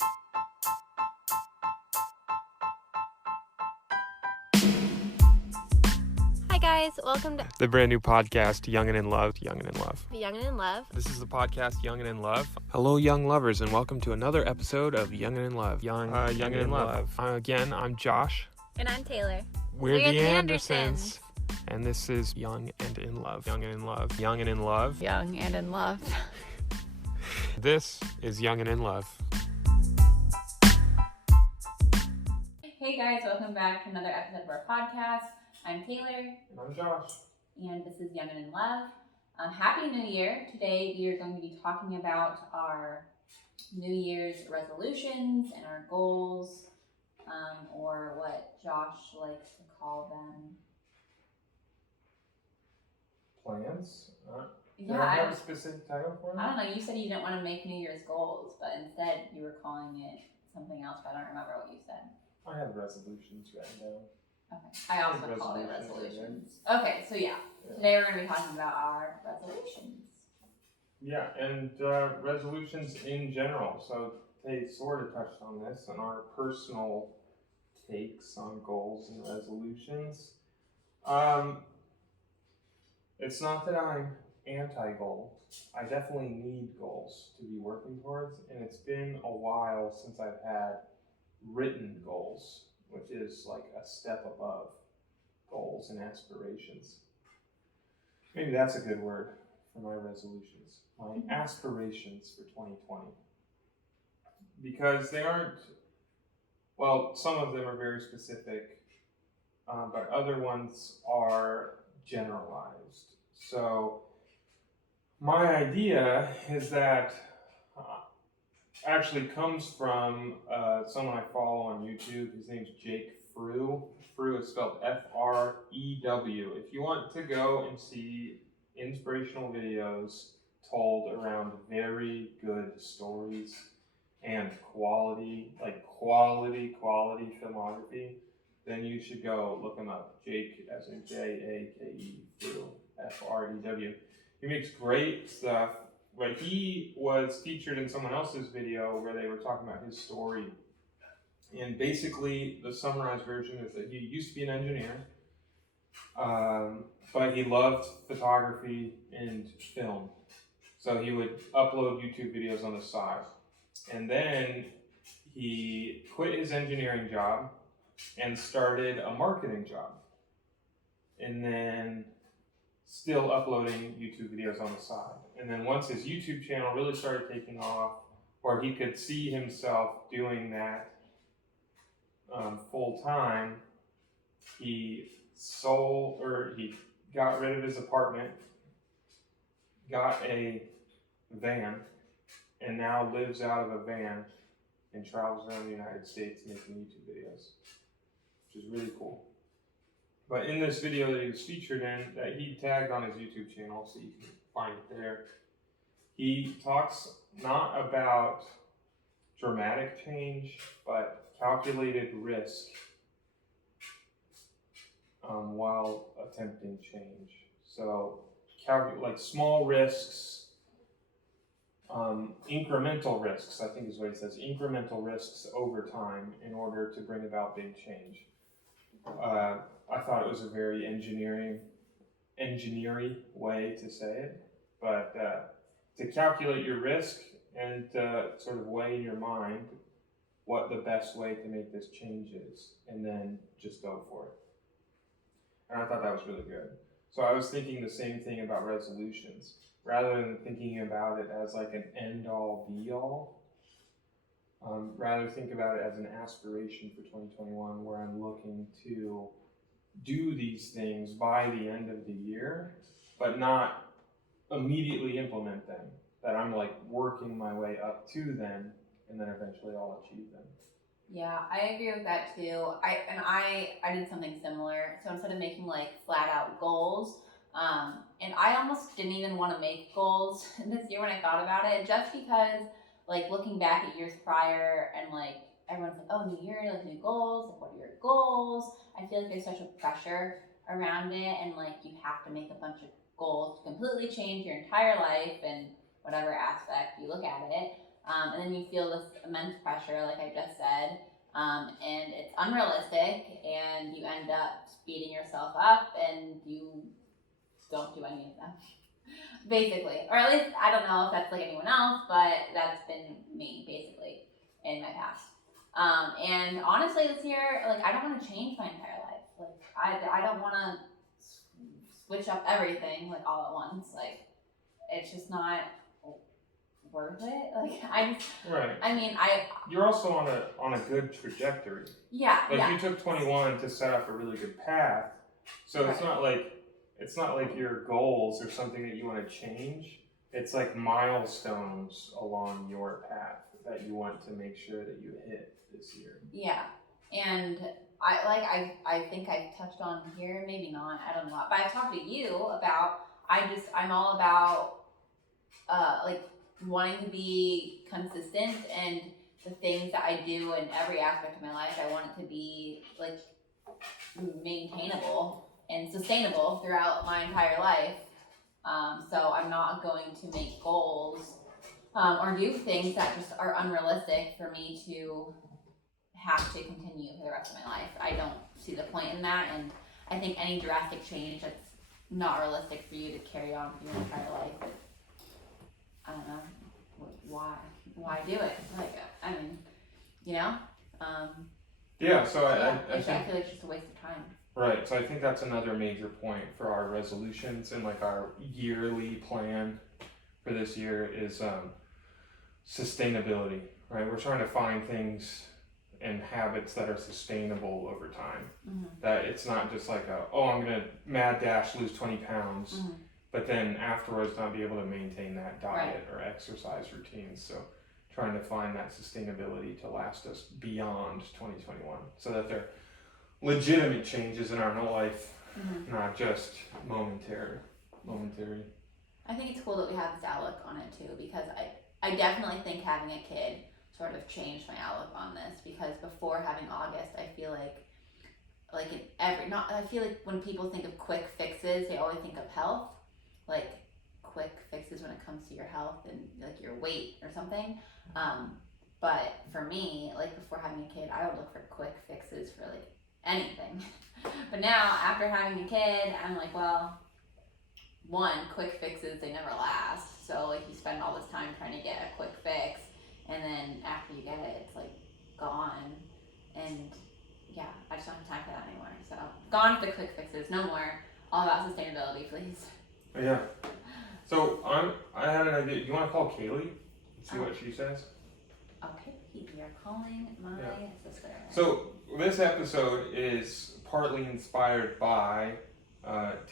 Hi guys, welcome to the brand new podcast, Young and in Love, Young and in Love. Young and in Love. This is the podcast, Young and in Love. Hello, young lovers, and welcome to another episode of Young and in Love. Young and in Love. Again, I'm Josh. And I'm Taylor. We're the Andersons. And this is Young and in Love. Young and in Love. Young and in Love. Young and in Love. This is Young and in Love. Hey guys, welcome back to another episode of our podcast. I'm Taylor. And I'm Josh. And this is Young and in Love. Happy New Year. Today we are going to be talking about our New Year's resolutions and our goals, or what Josh likes to call them. Plans? Yeah, do I have a specific title for them? I don't know. You said you didn't want to make New Year's goals, but instead you were calling it something else, but I don't remember what you said. I have resolutions written down. Okay. I also call it resolutions. Okay, so yeah. Today we're going to be talking about our resolutions. Yeah, and resolutions in general. So they sort of touched on this and our personal takes on goals and resolutions. It's not that I'm anti-goal. I definitely need goals to be working towards, and it's been a while since I've had written goals, which is like a step above goals and aspirations. Maybe that's a good word for my resolutions. My aspirations for 2020. Because they aren't, well, some of them are very specific, but other ones are generalized. So my idea is that actually comes from someone I follow on YouTube. His name's Jake Frew. Frew is spelled F-R-E-W. If you want to go and see inspirational videos told around very good stories and quality filmography, then you should go look him up. Jake, as in J-A-K-E, Frew, F-R-E-W. He makes great stuff. But he was featured in someone else's video where they were talking about his story. And basically, the summarized version is that he used to be an engineer, but he loved photography and film. So he would upload YouTube videos on the side. And then he quit his engineering job and started a marketing job. And then still uploading YouTube videos on the side. And then once his YouTube channel really started taking off, or he could see himself doing that full time, he got rid of his apartment, got a van, and now lives out of a van and travels around the United States making YouTube videos, which is really cool. But in this video that he was featured in, that he tagged on his YouTube channel, so you can find it there, he talks not about dramatic change, but calculated risk while attempting change. So, like small risks, incremental risks, I think is what he says, incremental risks over time in order to bring about big change. I thought it was a very engineering way to say it, but to calculate your risk and sort of weigh in your mind what the best way to make this change is, and then just go for it. And I thought that was really good. So I was thinking the same thing about resolutions. Rather than thinking about it as like an end-all, be-all, rather think about it as an aspiration for 2021 where I'm looking to do these things by the end of the year, but not immediately implement them. That I'm like working my way up to them, and then eventually I'll achieve them. Yeah, I agree with that too. I did something similar. So instead of making like flat out goals, and I almost didn't even want to make goals this year when I thought about it, just because like looking back at years prior and like everyone's like, oh, new year, like new goals, like what are your goals? I feel like there's such a pressure around it, and like you have to make a bunch of goals to completely change your entire life and whatever aspect you look at it. And then you feel this immense pressure, like I just said, and it's unrealistic, and you end up beating yourself up, and you don't do any of them, basically. Or at least, I don't know if that's like anyone else, but that's been me, basically, in my past. And honestly, this year, like, I don't want to change my entire life. Like, I don't want to switch up everything, like, all at once. Like, it's just not worth it. Like, Right. I mean, You're also on a good trajectory. Yeah. Like you took 21 to set up a really good path, so Right. it's not like your goals are something that you want to change. It's like milestones along your path that you want to make sure that you hit this year. Yeah, and I think I touched on here, maybe not, I don't know, but I've talked to you about, I'm all about like wanting to be consistent, and the things that I do in every aspect of my life, I want it to be like maintainable and sustainable throughout my entire life. So I'm not going to make goals or do things that just are unrealistic for me to have to continue for the rest of my life. I don't see the point in that, and I think any drastic change that's not realistic for you to carry on for your entire life, I don't know, why do it? Like, I mean, you know? Yeah, so I I feel think, like it's just a waste of time. right, so I think that's another major point for our resolutions and like our yearly plan for this year is sustainability, right? We're trying to find things and habits that are sustainable over time. Mm-hmm. That it's not just like I'm gonna mad dash, lose 20 pounds, Mm-hmm. but then afterwards not be able to maintain that diet or exercise routines. So trying to find that sustainability to last us beyond 2021, so that they're legitimate changes in our life, Mm-hmm. not just momentary. I think it's cool that we have this outlook on it too, because I definitely think having a kid sort of changed my outlook on this, because before having August, I feel like I feel like when people think of quick fixes, they always think of health, like quick fixes when it comes to your health and like your weight or something. But for me, like before having a kid, I would look for quick fixes for like anything. But now after having a kid, I'm like, well, one, quick fixes, they never last. So like you spend all this time trying to get a quick fix, and then after you get it, it's like gone. And yeah, I just don't have time for that anymore. So gone with the quick fixes, no more. All about sustainability, please. Yeah. So I had an idea. You want to call Kayleigh? See what she says. Okay, we are calling my sister. So this episode is partly inspired by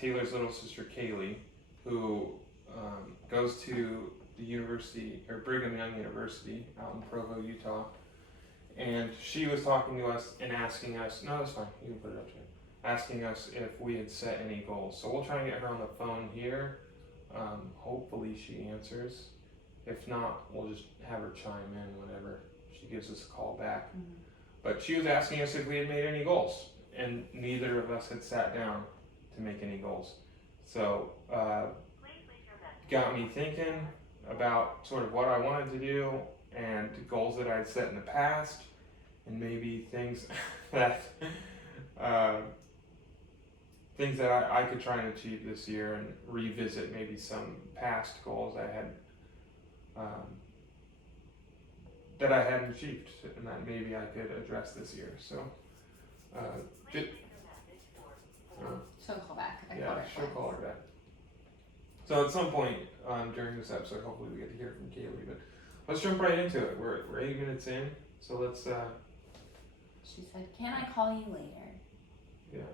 Taylor's little sister Kayleigh, who goes to the university, or Brigham Young University out in Provo, Utah. And she was talking to us and asking us, no, that's fine, you can put it up to me, asking us if we had set any goals. So we'll try and get her on the phone here. Hopefully she answers. If not, we'll just have her chime in whenever she gives us a call back. Mm-hmm. But she was asking us if we had made any goals, and neither of us had sat down to make any goals. So got me thinking about sort of what I wanted to do and goals that I'd set in the past, and maybe things that I could try and achieve this year, and revisit maybe some past goals I had that I hadn't achieved, and that maybe I could address this year. So She'll call back. she'll call her back. So at some point during this episode, hopefully we get to hear from Kayleigh. But let's jump right into it. We're 8 minutes in, so let's. She said, "Can I call you later?" Yeah.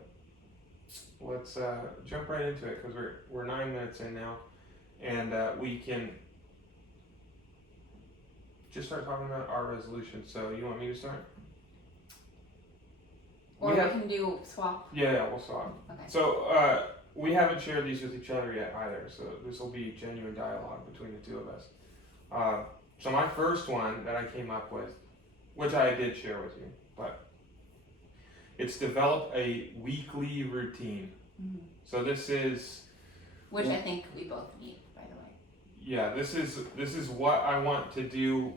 Let's jump right into it, because we're 9 minutes in now, and we can just start talking about our resolution. So you want me to start? Or we can do swap. Yeah, we'll swap. Okay. So we haven't shared these with each other yet either, so this will be genuine dialogue between the two of us. So my first one that I came up with, which I did share with you, but it's develop a weekly routine. Mm-hmm. So this is, which I think we both need, by the way. yeah, this is what I want to do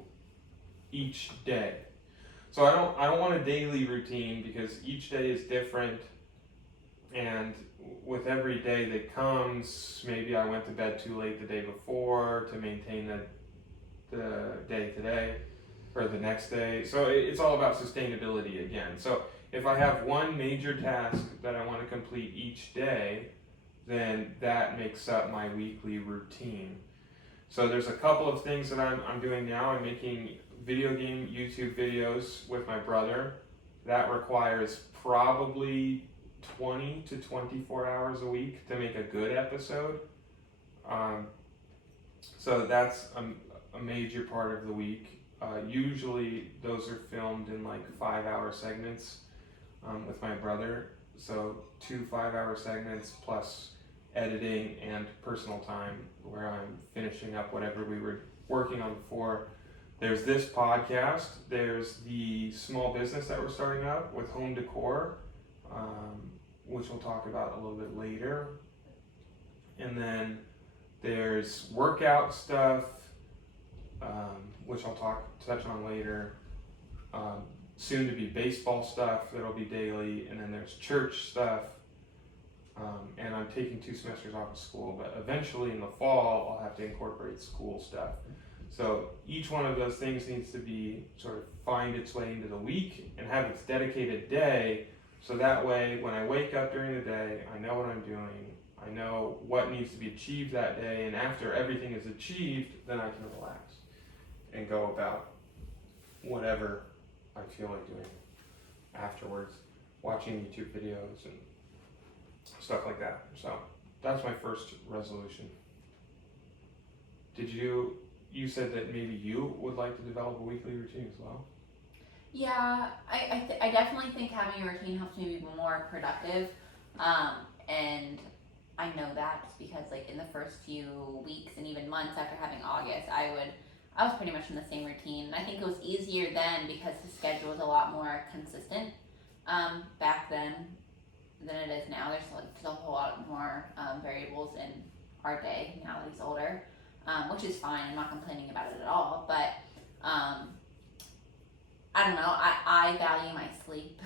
each day. So I don't want a daily routine because each day is different, and with every day that comes, maybe I went to bed too late the day before to maintain the day today or the next day. So it's all about sustainability again. So if I have one major task that I want to complete each day, then that makes up my weekly routine. So there's a couple of things that I'm doing now. I'm making video game YouTube videos with my brother. That requires probably 20 to 24 hours a week to make a good episode. So that's a major part of the week. Usually those are filmed in like 5-hour segments with my brother. So 2 5-hour segments plus editing and personal time where I'm finishing up whatever we were working on before. There's this podcast. There's the small business that we're starting up with home decor, which we'll talk about a little bit later. And then there's workout stuff, which I'll touch on later. Soon to be baseball stuff that'll be daily, and then there's church stuff. And I'm taking 2 semesters off of school, but eventually in the fall I'll have to incorporate school stuff. So each one of those things needs to be sort of find its way into the week and have its dedicated day, so that way when I wake up during the day, I know what I'm doing, I know what needs to be achieved that day, and after everything is achieved, then I can relax and go about whatever I feel like doing afterwards, watching YouTube videos and stuff like that. So that's my first resolution. You said that maybe you would like to develop a weekly routine as well? Yeah, I definitely think having a routine helps me be more productive. And I know that just because like in the first few weeks and even months after having August, I was pretty much in the same routine. And I think it was easier then because the schedule was a lot more consistent back then than it is now. There's a whole lot more variables in our day now that he's older, which is fine. I'm not complaining about it at all. But I don't know. I value my sleep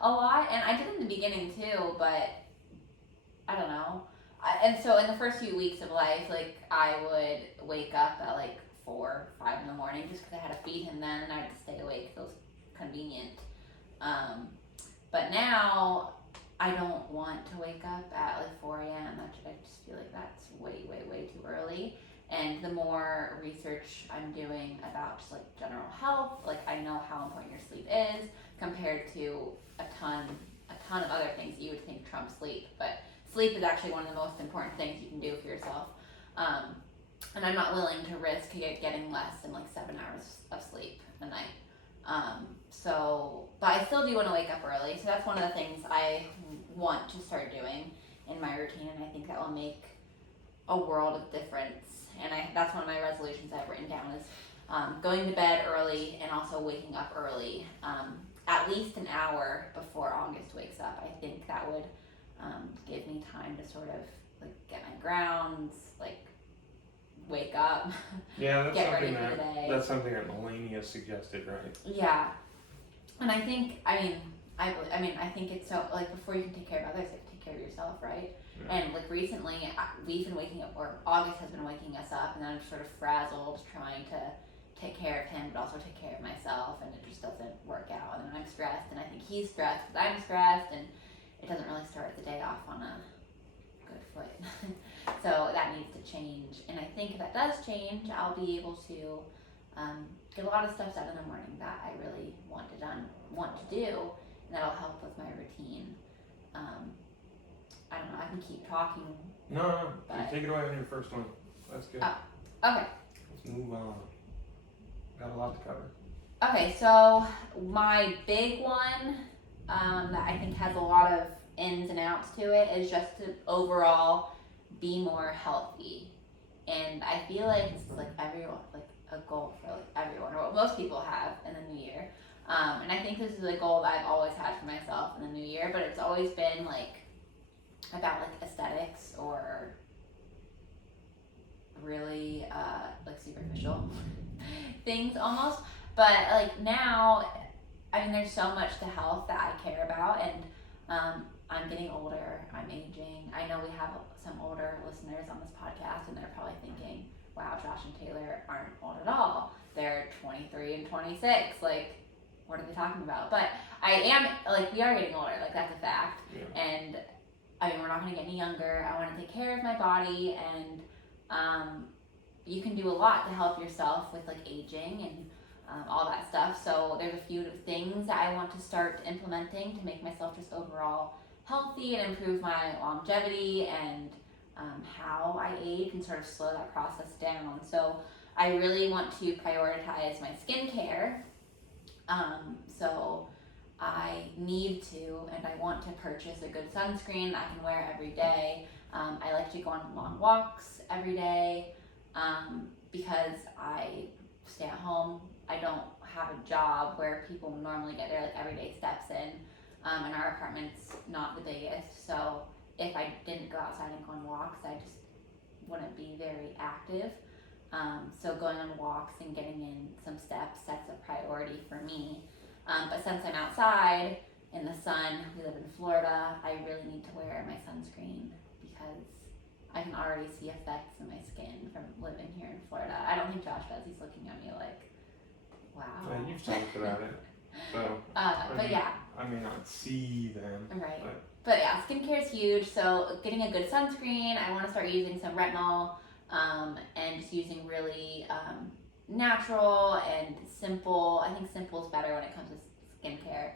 a lot, and I did in the beginning too. But I don't know. And so in the first few weeks of life, like I would wake up at like 4, 5 in the morning just because I had to feed him then, and I had to stay awake. It was convenient. But now I don't want to wake up at like 4 a.m. I just feel like that's way, way, way too early. And the more research I'm doing about just like general health, like I know how important your sleep is compared to a ton of other things that you would think trump sleep. But sleep is actually one of the most important things you can do for yourself. And I'm not willing to risk getting less than like 7 hours of sleep a night. But I still do want to wake up early. So that's one of the things I want to start doing in my routine. And I think that will make a world of difference. And that's one of my resolutions I've written down is going to bed early and also waking up early, at least an hour before August wakes up. I think that would give me time to sort of like get my grounds, like wake up, Yeah, get ready for the day. That's something that Melania suggested, right? Yeah, and I think I think it's so like before you can take care of others, you have to take care of yourself, right? Yeah. And like recently, we've been waking up, or August has been waking us up, and then I'm sort of frazzled trying to take care of him, but also take care of myself, and it just doesn't work out. And then I'm stressed, and I think he's stressed because I'm stressed, and it doesn't really start the day off on a good foot. So that needs to change, and I think if that does change, I'll be able to get a lot of stuff done in the morning that I really want to do, and that'll help with my routine. I don't know, I can keep talking. No, you take it away on your first one. That's good. Oh, okay. Let's move on. Got a lot to cover. Okay, so my big one that I think has a lot of ins and outs to it is just to overall be more healthy. And I feel like this is like everyone, like a goal for like everyone, or what most people have in the new year. And I think this is a goal that I've always had for myself in the new year, but it's always been like about like aesthetics or really like superficial things almost. But like now, I mean, there's so much to health that I care about, and I'm getting older, I'm aging. I know we have some older listeners on this podcast, and they're probably thinking, wow, Josh and Taylor aren't old at all. They're 23 and 26. Like, what are they talking about? But I am, like, we are getting older. Like, that's a fact. Yeah. And, I mean, we're not going to get any younger. I want to take care of my body, and you can do a lot to help yourself with, like, aging and all that stuff. So there's a few things that I want to start implementing to make myself just overall healthy and improve my longevity and how I age and sort of slow that process down. So I really want to prioritize my skincare. So I need to, and I want to purchase a good sunscreen I can wear every day. I like to go on long walks every day because I stay at home. I don't have a job where people normally get their like everyday steps in, and our apartment's not the biggest, so if I didn't go outside and go on walks, I just wouldn't be very active. So going on walks and getting in some steps, that's a priority for me. But since I'm outside in the sun, we live in Florida, I really need to wear my sunscreen because I can already see effects in my skin from living here in Florida. I don't think Josh does. He's looking at me like, wow. Yeah, you've talked about it. So, but yeah. I may not see them. Right. But yeah, skincare is huge. So getting a good sunscreen, I want to start using some retinol and just using really natural and simple. I think simple is better when it comes to skincare.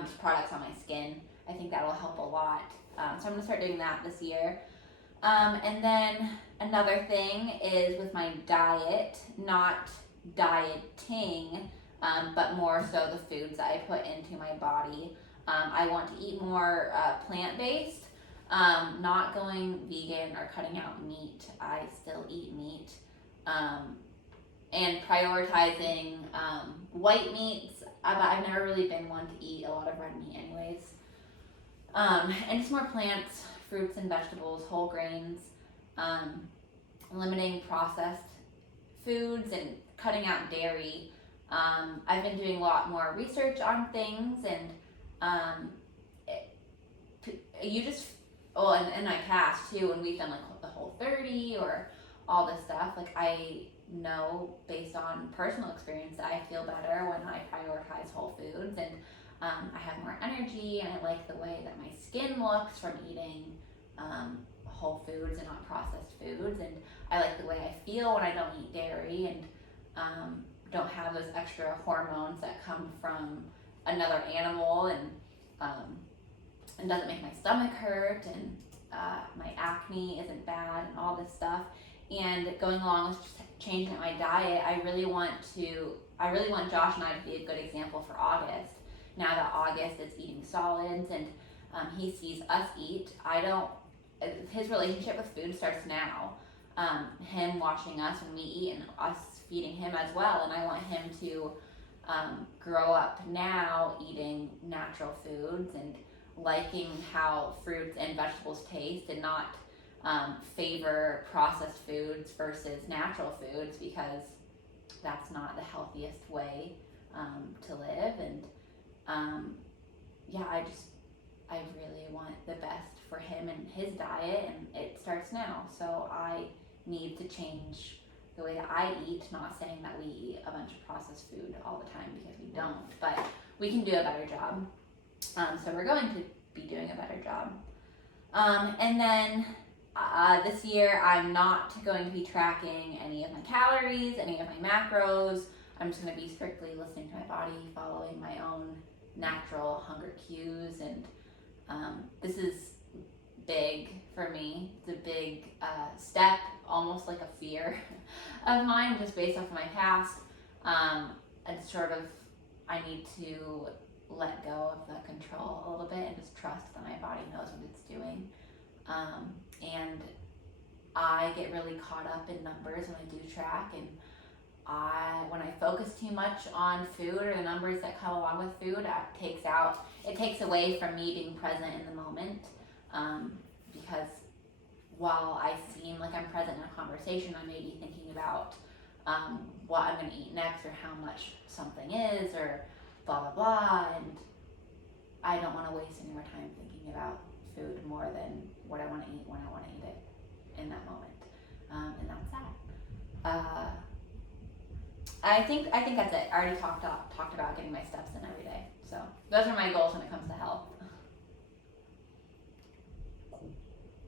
Just products on my skin. I think that'll help a lot. So I'm going to start doing that this year. And then another thing is with my diet, not dieting, but more so the foods that I put into my body. I want to eat more plant-based, not going vegan or cutting out meat. I still eat meat. And prioritizing white meats, but I've never really been one to eat a lot of red meat anyways. And just more plants, fruits and vegetables, whole grains, limiting processed foods and cutting out dairy. I've been doing a lot more research on things, and and my cast too, when we've done like the Whole30 or all this stuff, like I know based on personal experience that I feel better when I prioritize whole foods, and I have more energy, and I like the way that my skin looks from eating whole foods and not processed foods, and I like the way I feel when I don't eat dairy and don't have those extra hormones that come from another animal, and doesn't make my stomach hurt, and my acne isn't bad, and all this stuff. And going along with just changing up my diet, I really want Josh and I to be a good example for August. Now that August is eating solids and he sees us eat, his relationship with food starts now. Him watching us when we eat and us feeding him as well. And I want him to grow up now eating natural foods and liking how fruits and vegetables taste, and not favor processed foods versus natural foods, because that's not the healthiest way to live. And I really want the best for him and his diet, and it starts now. So I need to change the way that I eat, not saying that we eat a bunch of processed food all the time, because we don't, but we can do a better job. So we're going to be doing a better job. And then this year I'm not going to be tracking any of my calories, any of my macros. I'm just going to be strictly listening to my body, following my own natural hunger cues, and this is big for me. It's a big step, almost like a fear of mine, just based off of my past. And sort of, I need to let go of the control a little bit and just trust that my body knows what it's doing. And I get really caught up in numbers when I do track, and when I focus too much on food or the numbers that come along with food, it takes away from me being present in the moment. Because while I seem like I'm present in a conversation, I may be thinking about what I'm going to eat next or how much something is or blah, blah, blah. And I don't want to waste any more time thinking about food more than what I want to eat when I want to eat it in that moment. And that's that. I think that's it. I already talked about getting my steps in every day. So those are my goals when it comes to health.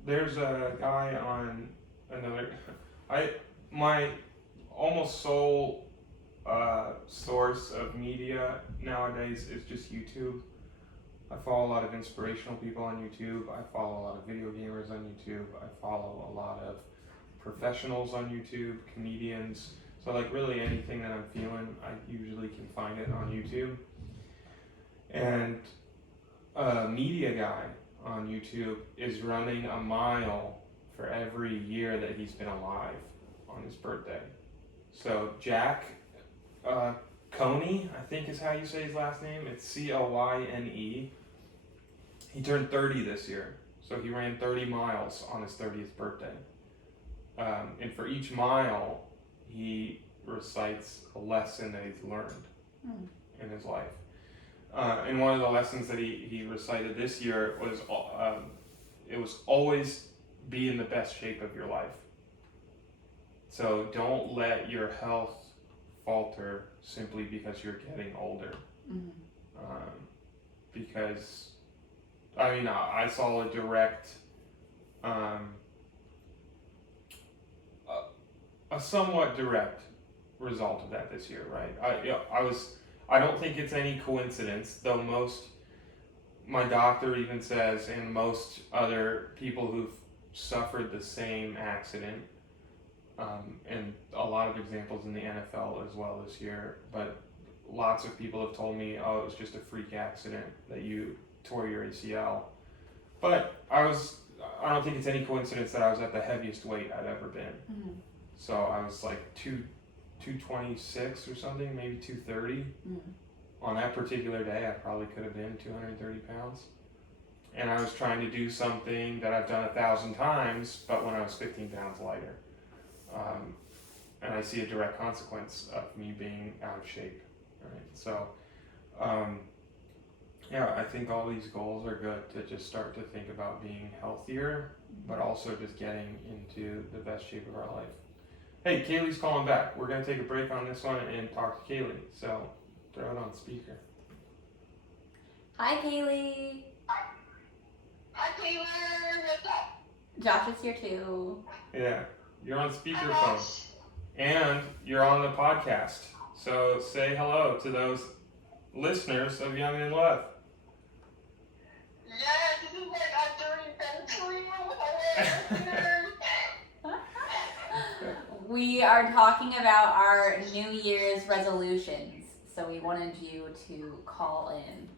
There's a guy on another. My almost sole source of media nowadays is just YouTube. I follow a lot of inspirational people on YouTube. I follow a lot of video gamers on YouTube. I follow a lot of professionals on YouTube, comedians. So like really anything that I'm feeling, I usually can find it on YouTube. And a media guy on YouTube is running a mile for every year that he's been alive on his birthday. So Jack Coney, I think is how you say his last name. It's Coyne. He turned 30 this year, so he ran 30 miles on his 30th birthday. And for each mile, he recites a lesson that he's learned in his life. And one of the lessons that he recited this year was it was always be in the best shape of your life. So don't let your health falter simply because you're getting older. Because I mean, I saw a direct, a somewhat direct result of that this year, right? I don't think it's any coincidence, though my doctor even says, and most other people who've suffered the same accident, and a lot of examples in the NFL as well this year, but lots of people have told me, oh, it was just a freak accident that you tore your ACL. But I don't think it's any coincidence that I was at the heaviest weight I'd ever been. So I was like 226 or something, maybe 230. On that particular day, I probably could have been 230 pounds. And I was trying to do something that I've done 1,000 times, but when I was 15 pounds lighter. And I see a direct consequence of me being out of shape. Right? So, yeah, I think all these goals are good to just start to think about being healthier, but also just getting into the best shape of our life. Hey, Kayleigh's calling back. We're going to take a break on this one and talk to Kayleigh. So, throw it on speaker. Hi, Kayleigh. Hi, Taylor. What's up? Josh is here too. Yeah, you're on speakerphone. And you're on the podcast. So, say hello to those listeners of Young and in Love. Yeah, this is like a during Thanksgiving with our listeners. We are talking about our New Year's resolutions, so we wanted you to call in.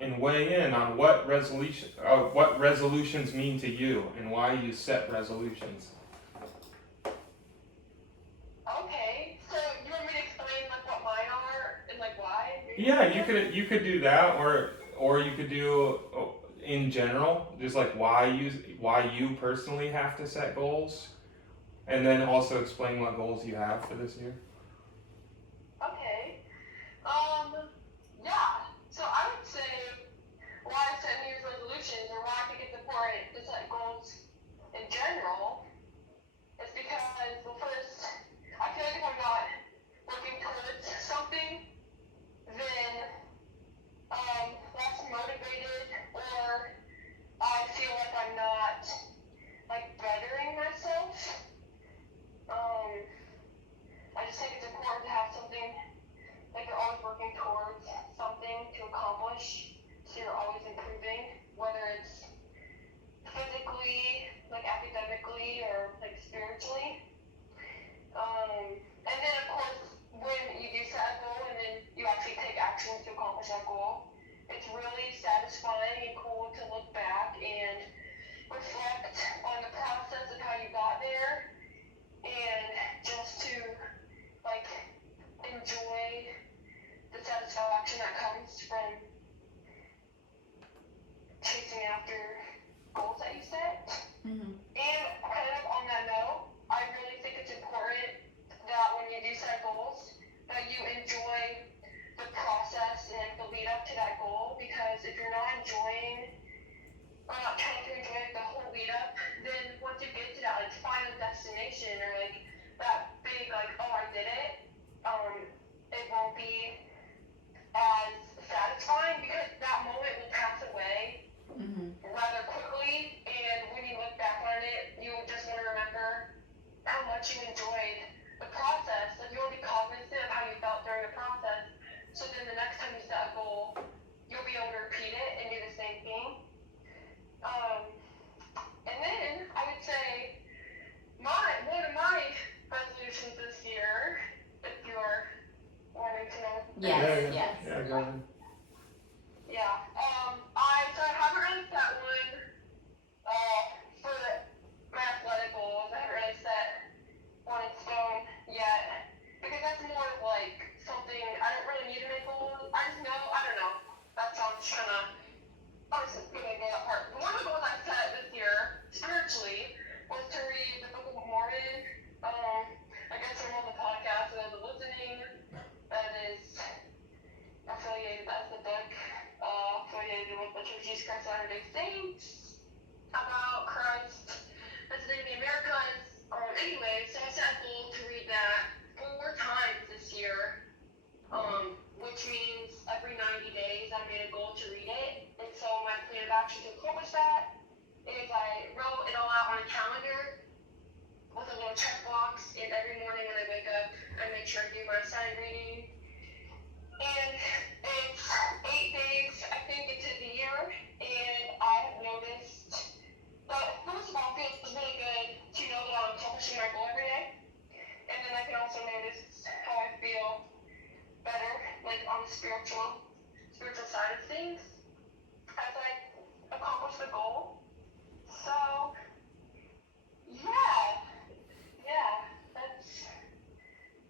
And weigh in on what resolutions mean to you and why you set resolutions. Okay, so you want me to explain like what mine are and like why? Yeah, you could do that, or you could do in general, just like why you personally have to set goals, and then also explain what goals you have for this year. Okay. Yeah. So I would say why I set New Year's resolutions or why I think it's important to set goals in general is because, well, first, I feel like if I'm not working towards something, then less motivated, or I feel like I'm not like bettering myself. I just think it's important to have something, like you're always working towards something to accomplish, so you're always improving, whether it's physically, like academically, or like spiritually. And then of course, when you do set a goal and then you actually take actions to accomplish that goal, it's really satisfying and cool to look back and reflect on the process of how you got there, and just to like enjoy the satisfaction that comes from chasing after goals that you set. And kind of on that note, I really think it's important that when you do up to that goal, because if you're not enjoying or not trying to enjoy like the whole lead up, then once you get to that like final destination or like that big like, oh, I did it, it won't be as satisfying, because that moment will pass away rather quickly, and when you look back on it, you just want to remember how much you enjoyed the process. Like, you want to be cognizant of how you felt during the process, so then the next time you set a goal, you'll be able to repeat it and do the same thing. And then I would say one of my resolutions this year, if you're wanting to know. Yes. Yeah, go ahead. Yeah. I haven't really set one for my athletic goals. I haven't really set one in stone yet, because that's more of like something I don't really need to make goals. I just know, I don't know. That sounds kind of, I was just gonna ignore that part. But one of the goals I set this year, spiritually, was to read the Book of Mormon. I guess I'm on the podcast and I was listening. That is affiliated, that's the book, affiliated with the Church of Jesus Christ of Latter-day Saints, about Christ visiting the Americas. Anyway, so I set a goal to read that 4 times this year, which means every 90 days I made a goal to read it. And so my plan of action to accomplish that is I wrote it all out on a calendar with a little checkbox, and every morning when I wake up, I make sure I do my assigned reading. And it's 8 days, I think, into the year, and I have noticed that, first of all, it feels really good to know that I'm accomplishing my goal every day. And then I can also notice how I feel better, like on the spiritual side of things, as I accomplish the goal. So, yeah, that's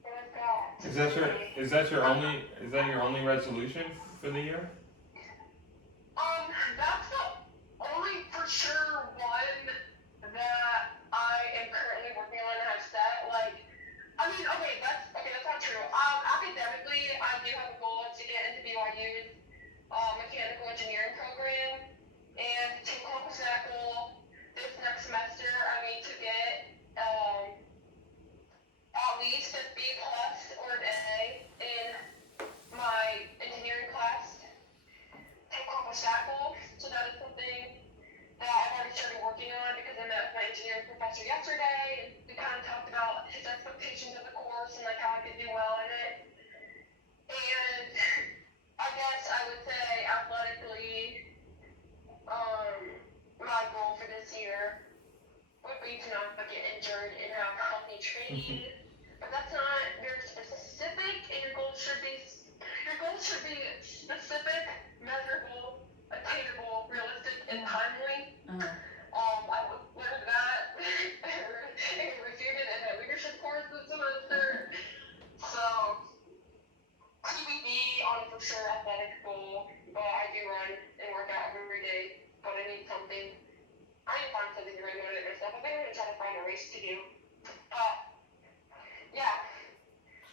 what I've got. Is that your only resolution for the year? That's the only for sure one that I am currently working on and have set. Like, I mean, that's not true. Academically, I do have a goal to get into BYU's mechanical engineering program, and to accomplish that goal this next semester, I need to get at least a B plus or an A in my engineering class to accomplish that goal. So that is something that I've already started working on, because I met with my engineering professor yesterday, and we kind of talked about his expectations of the course and like how I could do well in it. And I guess I would say athletically, my goal for this year would be to not get injured and have healthy training. But that's not very specific, and your goals should be specific, measurable, attainable, realistic, and timely. I learned that and refuted in a leadership course this semester. So TBD on for sure athletic goal, but I do run and work out every day. But I need to find something to really motivate myself. I think I'm gonna try to find a race to do. But yeah,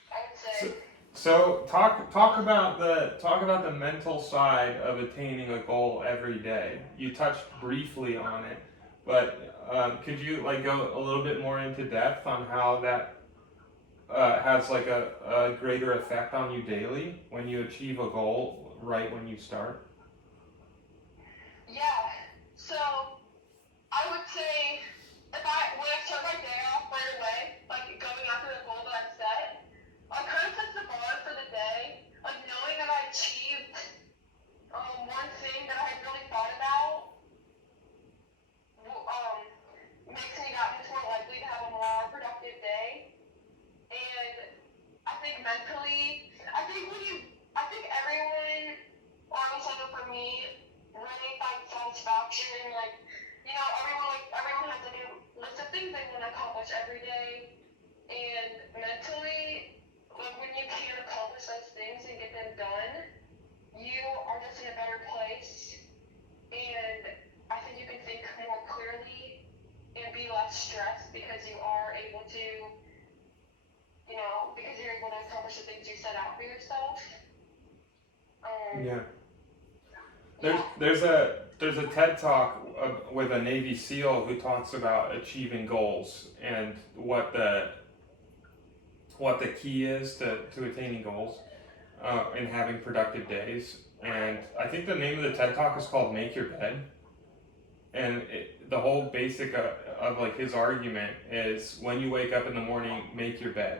I would say. So talk about the mental side of attaining a goal every day. You touched briefly on it, but could you like go a little bit more into depth on how that has like a greater effect on you daily when you achieve a goal right when you start? Yeah. So I would say when I start my day off right away, like going after the goal that I've set, I kind of set the bar for the day, like knowing that I achieved one thing that I had really thought about makes me that much more likely to have a more productive day. And I think mentally, I think everyone, or at least for me, really finds satisfaction. Like, everyone has like a list of things they want to accomplish every day. And mentally, like when you can accomplish those things and get them done, you are just in a better place. And I think you can think more clearly and be less stressed, because you are able to, because you're able to accomplish the things you set out for yourself. Yeah. There's a TED talk with a Navy SEAL who talks about achieving goals and what the key is to attaining goals and having productive days. And I think the name of the TED talk is called "Make Your Bed." And the whole basic of like his argument is when you wake up in the morning, make your bed,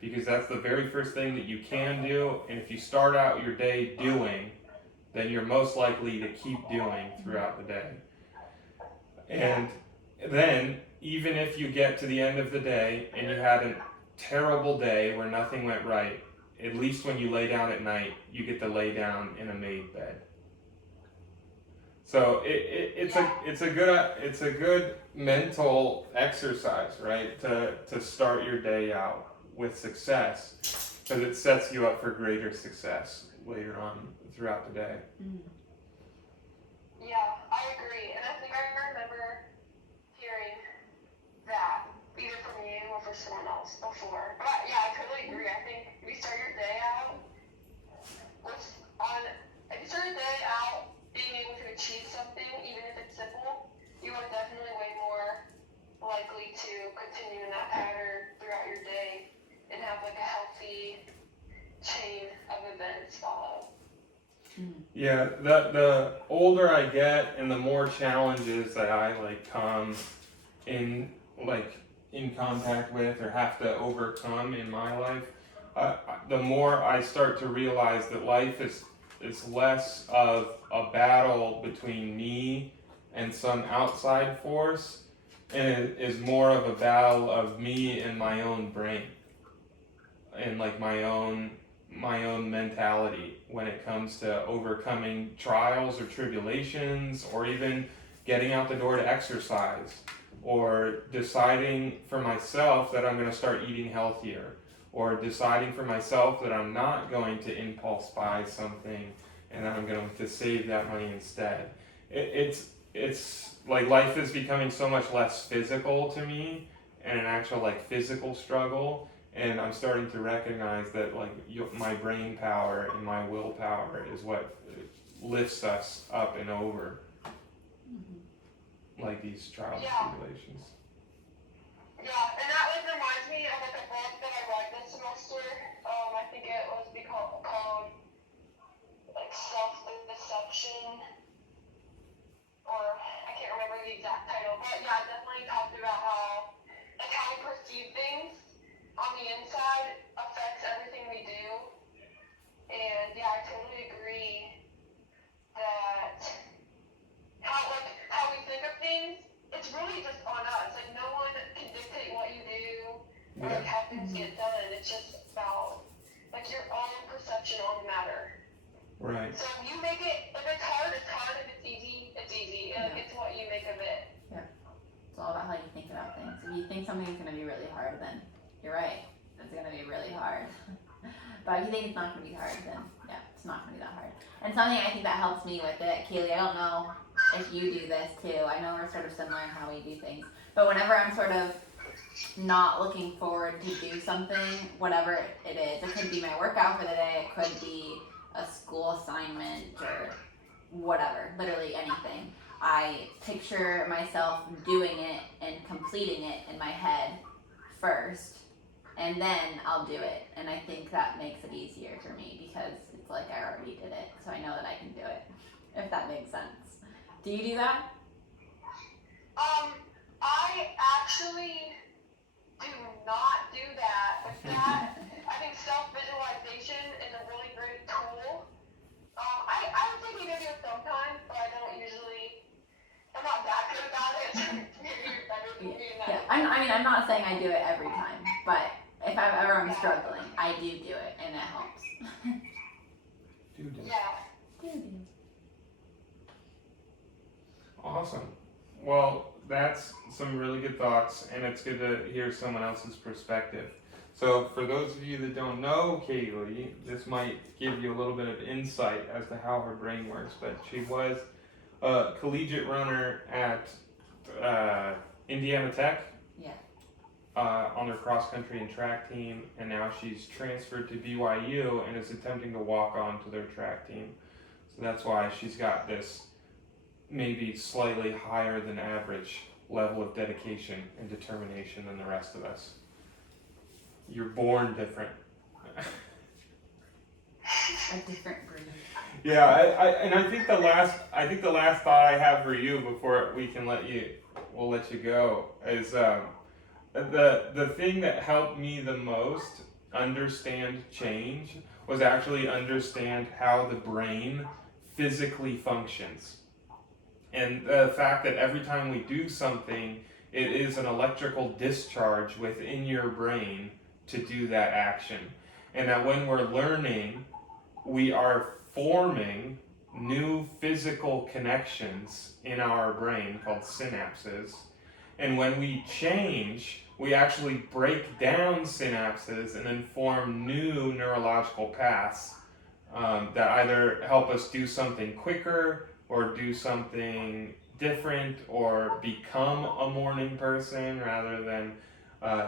because that's the very first thing that you can do. And if you start out your day doing, then you're most likely to keep doing throughout the day. And then, even if you get to the end of the day and you had a terrible day where nothing went right, at least when you lay down at night, you get to lay down in a made bed. So it's a good mental exercise, right? To start your day out with success, because it sets you up for greater success later on throughout the day. Yeah, I agree, and I think I remember hearing that either from you or from someone else before. But yeah, I totally agree. I think if you start your day out being able to achieve something, even if it's simple, you are definitely way more likely to continue in that pattern throughout your day and have like a healthy chain of events follow. Yeah, the older I get and the more challenges that I like come in contact with or have to overcome in my life, the more I start to realize that life is less of a battle between me and some outside force, and it is more of a battle of me and my own brain and like my own mentality when it comes to overcoming trials or tribulations, or even getting out the door to exercise, or deciding for myself that I'm going to start eating healthier, or deciding for myself that I'm not going to impulse buy something and that I'm going to save that money instead. It's like life is becoming so much less physical to me and an actual like physical struggle, and I'm starting to recognize that like my brain power and my willpower is what lifts us up and over like these trials and tribulations. Yeah, and that like reminds me of like a book that I read this semester. I think it was called like Self-Deception, or I can't remember the exact title, but yeah, it definitely talked about how we perceive things on the inside affects everything we do. And yeah, I totally agree that how we think of things, it's really just on us. Like no one can dictate what you do or like how things get done. It's just about like your own perception on the matter. Right. So if you make it, if it's hard, it's hard. If it's easy, it's easy. Like it's what you make of it. Yeah. It's all about how you think about things. If you think something's going to be really hard, then you're right. It's going to be really hard. But if you think it's not going to be hard, then yeah, it's not going to be that hard. And something I think that helps me with it, Kayleigh, I don't know if you do this too. I know we're sort of similar in how we do things. But whenever I'm sort of not looking forward to do something, whatever it is, it could be my workout for the day, it could be a school assignment or whatever, literally anything. I picture myself doing it and completing it in my head first, and then I'll do it. And I think that makes it easier for me because it's like I already did it, so I know that I can do it, if that makes sense. Do you do that? I actually do not do that. With that, I think self-visualization is a really great tool. I would say maybe do it sometimes, but I'm not that good about it. Maybe you're better than me in that. Yeah, I'm not saying I do it every time, but if I'm struggling, I do it, and it helps. Yeah. Awesome. Well, that's some really good thoughts, and it's good to hear someone else's perspective. So for those of you that don't know Kayleigh, this might give you a little bit of insight as to how her brain works, but she was a collegiate runner at Indiana Tech. Yeah. On their cross country and track team, and now she's transferred to BYU and is attempting to walk on to their track team. So that's why she's got this maybe slightly higher than average level of dedication and determination than the rest of us. You're born different. A different breed. Yeah, I think the last thought I have for you before we'll let you go is the thing that helped me the most understand change was actually understand how the brain physically functions. And the fact that every time we do something, it is an electrical discharge within your brain to do that action. And that when we're learning, we are forming new physical connections in our brain called synapses. And when we change, we actually break down synapses and then form new neurological paths that either help us do something quicker or do something different or become a morning person rather than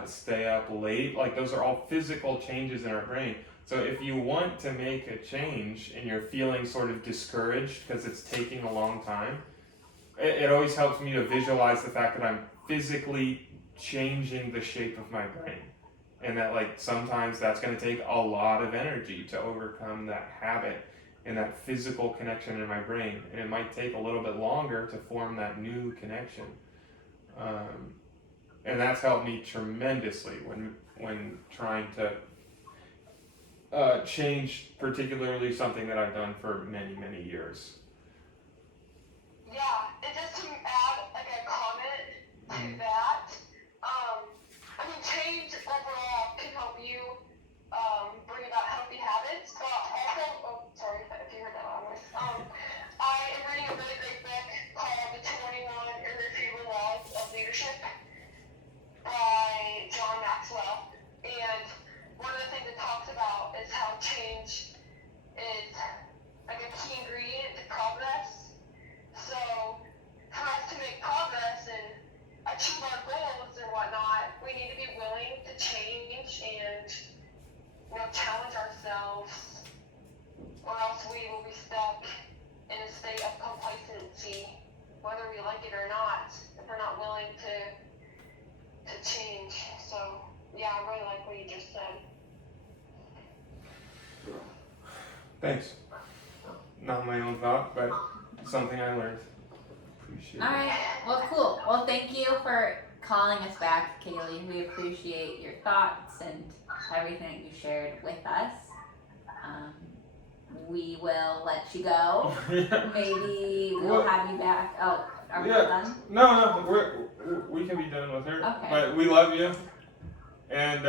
stay up late. Like, those are all physical changes in our brain. So if you want to make a change and you're feeling sort of discouraged because it's taking a long time, it always helps me to visualize the fact that I'm physically changing the shape of my brain. And that, like, sometimes that's going to take a lot of energy to overcome that habit and that physical connection in my brain. And it might take a little bit longer to form that new connection. And that's helped me tremendously when trying to change, particularly something that I've done for many, many years. Yeah, and just to add like a comment to that, I mean, change overall can help you bring about healthy habits, but also, sorry if you heard that loud noise. I am reading a really great book called The 21 Irrefutable Laws of Leadership by John Maxwell, and one of the things it talks about is how change is like a key ingredient to progress. So for us to make progress and achieve our goals and whatnot, we need to be willing to change and, you know, challenge ourselves, or else we will be stuck in a state of complacency, whether we like it or not, if we're not willing to change. So yeah, I really like what you just said. Thanks. Not my own thought, but something I learned. Appreciate it. Alright, well, cool. Well, thank you for calling us back, Kayleigh. We appreciate your thoughts and everything that you shared with us. We will let you go. Maybe we'll have you back. Oh, are we done? No, we can be done with her. Okay. But we love you, and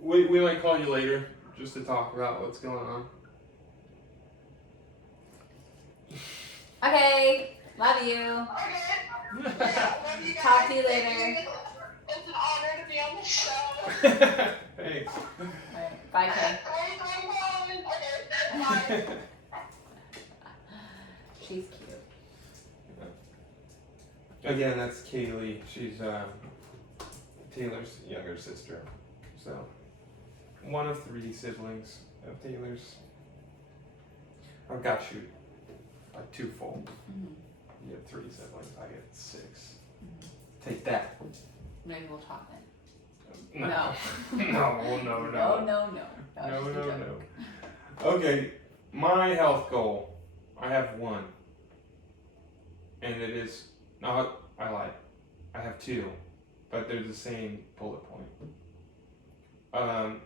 we might call you later just to talk about what's going on. Okay, love you. Okay. Yeah, love you guys. Talk to you Thank later. you. It's an honor to be on the show. Thanks. Alright, bye, Kay. Okay, bye. She's cute. Again, that's Kayleigh. She's Taylor's younger sister. So, one of 3 siblings of Taylor's. I've got you twofold. Mm-hmm. You have 3 siblings. I get 6. Take that. Maybe we'll talk then. No. No. No. Just a joke. Okay, my health goal. I have 1. And it is not, I lied. I have 2, but they're the same bullet point.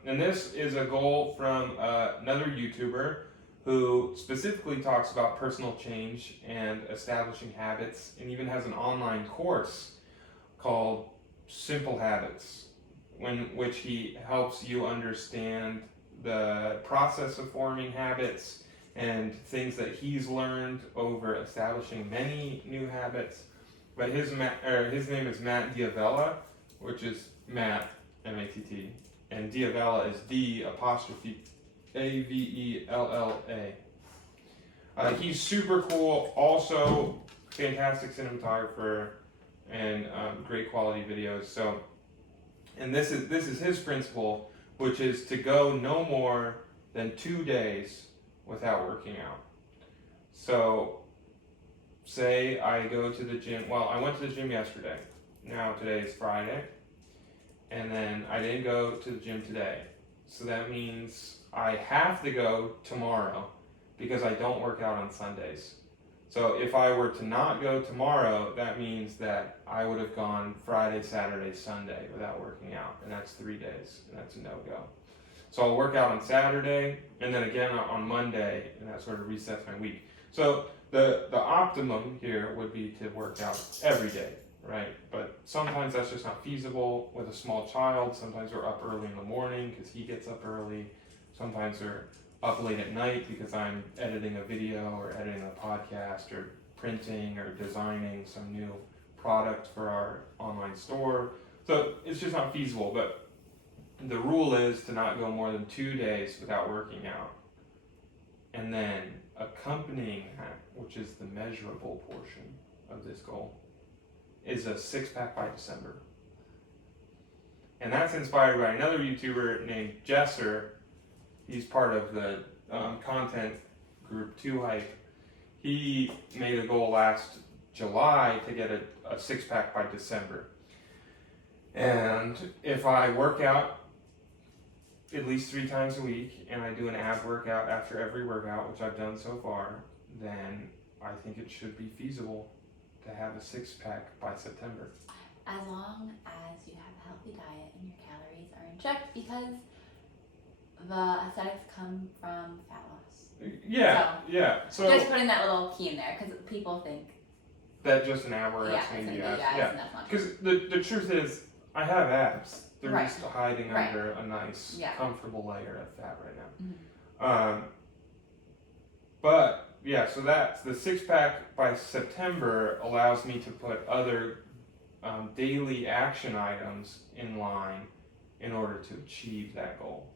And this is a goal from another YouTuber who specifically talks about personal change and establishing habits, and even has an online course called Simple Habits, which he helps you understand the process of forming habits and things that he's learned over establishing many new habits. But his name is Matt Diavella, which is Matt, M-A-T-T, and Diavella is D''Avella. He's super cool, also fantastic cinematographer, and great quality videos. So, and this is his principle, which is to go no more than 2 days without working out. So say I go to the gym. Well, I went to the gym yesterday. Now today is Friday. And then I didn't go to the gym today. So that means I have to go tomorrow because I don't work out on Sundays. So if I were to not go tomorrow, that means that I would have gone Friday, Saturday, Sunday without working out. And that's 3 days. And that's a no-go. So I'll work out on Saturday and then again on Monday, and that sort of resets my week. So the optimum here would be to work out every day, right? But sometimes that's just not feasible with a small child. Sometimes we're up early in the morning because he gets up early. Sometimes we're up late at night because I'm editing a video or editing a podcast or printing or designing some new product for our online store. So it's just not feasible, but the rule is to not go more than 2 days without working out. And then accompanying that, which is the measurable portion of this goal, is a 6-pack by December. And that's inspired by another YouTuber named Jesser. He's part of the content group 2 Hype. He made a goal last July to get a 6-pack by December. And if I work out at least 3 times a week and I do an ab workout after every workout, which I've done so far, then I think it should be feasible to have a 6-pack by September. As long as you have a healthy diet and your calories are in check, because the aesthetics come from fat loss. Yeah. So just putting that little key in there, because people think that just an ab workout's going to be abs. Yeah, because the truth is, I have abs. They're Right. just hiding Right. under a nice, Yeah. comfortable layer of fat right now. Mhm. But yeah, so that's the 6-pack by September allows me to put other daily action items in line in order to achieve that goal.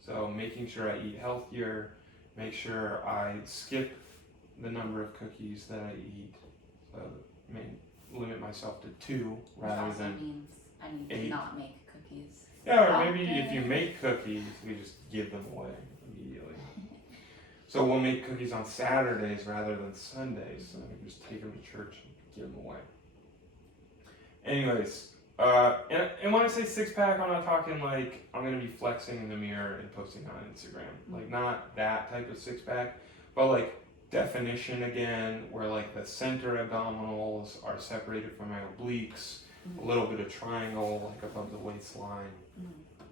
So making sure I eat healthier, make sure I skip the number of cookies that I eat. So limit myself to 2 rather Which also than means I need 8. to not make cookies. Yeah, or maybe Okay. if you make cookies, we just give them away immediately. So we'll make cookies on Saturdays rather than Sundays, so we can just take them to church and give them away. Anyways, and when I say 6-pack, I'm not talking like I'm gonna be flexing in the mirror and posting on Instagram. Like not that type of 6-pack, but like definition again, where like the center abdominals are separated from my obliques, a little bit of triangle like above the waistline,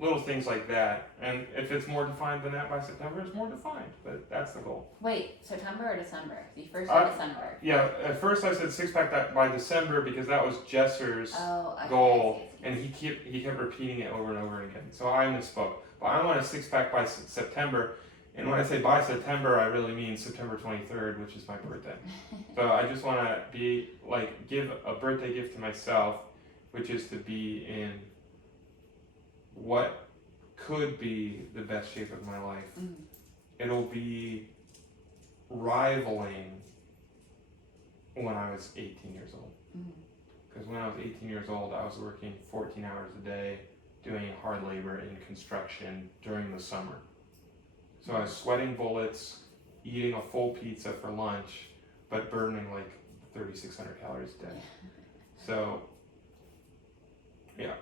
little things like that. And if it's more defined than that by September, it's more defined, but that's the goal. Wait, September or December? You first said December. Yeah, at first I said 6-pack by December because that was Jesser's goal, and he kept repeating it over and over again. So I misspoke. But I want a 6-pack by September, and when I say by September, I really mean September 23rd, which is my birthday. So I just want to give a birthday gift to myself, which is to be in what could be the best shape of my life. It'll be rivaling when I was 18 years old. Because when I was 18 years old, I was working 14 hours a day, doing hard labor in construction during the summer. So I was sweating bullets, eating a full pizza for lunch, but burning like 3,600 calories a day. So, yeah.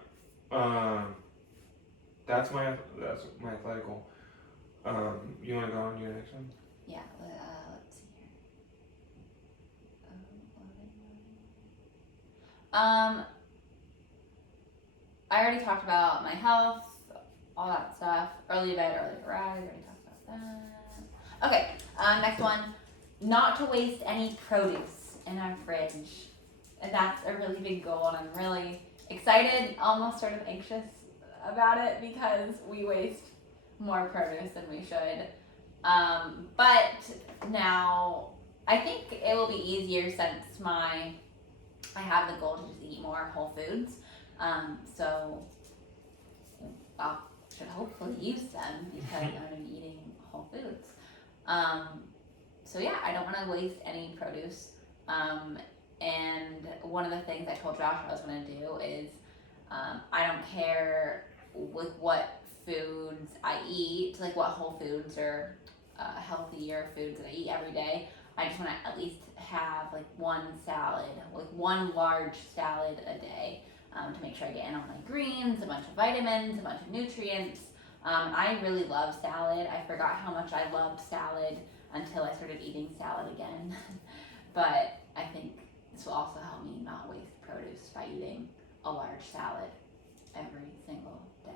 That's my athletic goal. You want to go on to your next one? Yeah, let's see here. I already talked about my health, all that stuff. Early bed, early rise. I already talked about that. Okay, next one. Not to waste any produce in our fridge. And that's a really big goal, and I'm really excited, almost sort of anxious about it because we waste more produce than we should. But now I think it will be easier since I have the goal to just eat more whole foods. So I should hopefully use them because I'm going to be eating whole foods. So yeah, I don't want to waste any produce. And one of the things I told Josh I was going to do is I don't care with what foods I eat, like what whole foods or healthier foods that I eat every day. I just want to at least have like one salad, like one large salad a day, to make sure I get in all my greens, a bunch of vitamins, a bunch of nutrients. I really love salad. I forgot how much I loved salad until I started eating salad again. But I think this will also help me not waste produce by eating a large salad every single day.